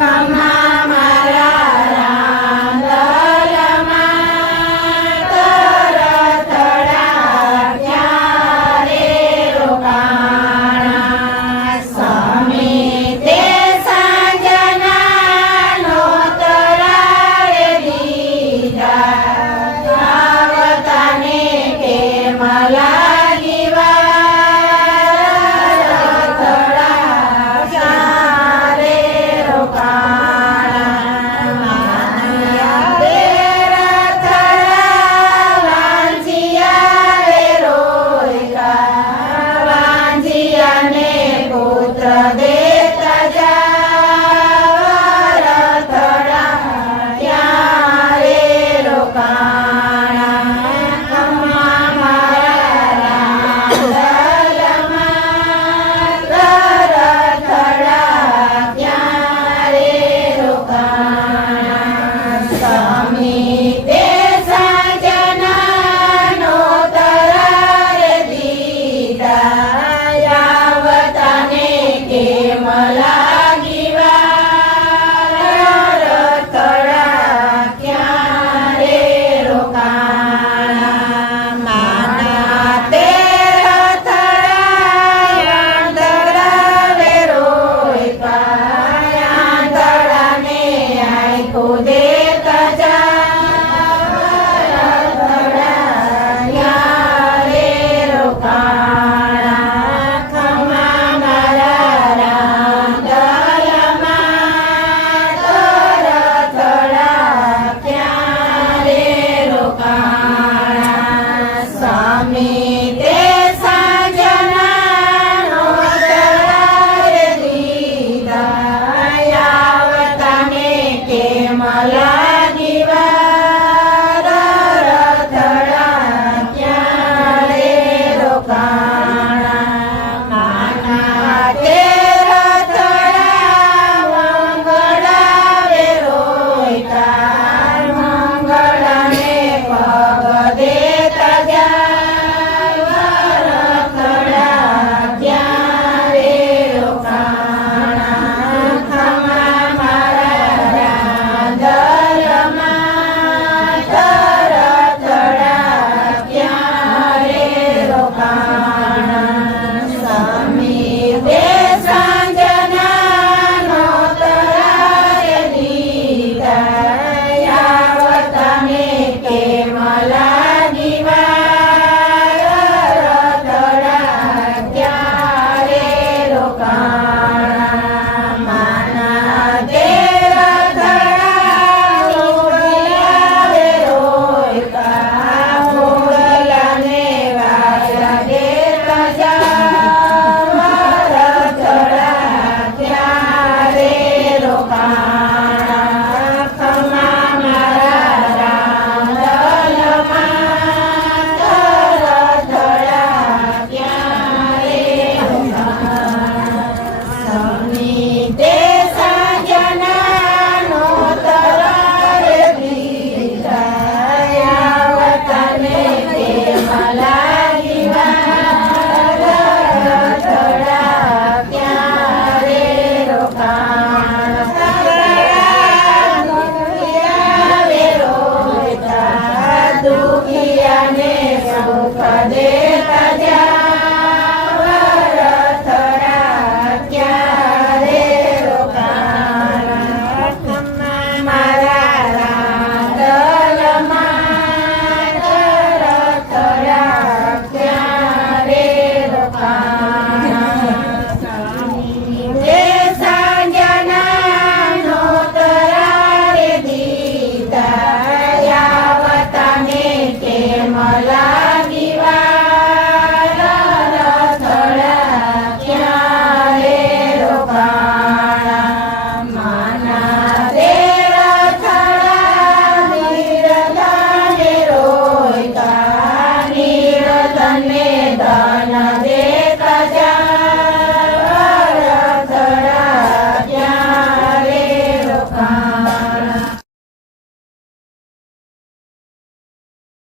Bye.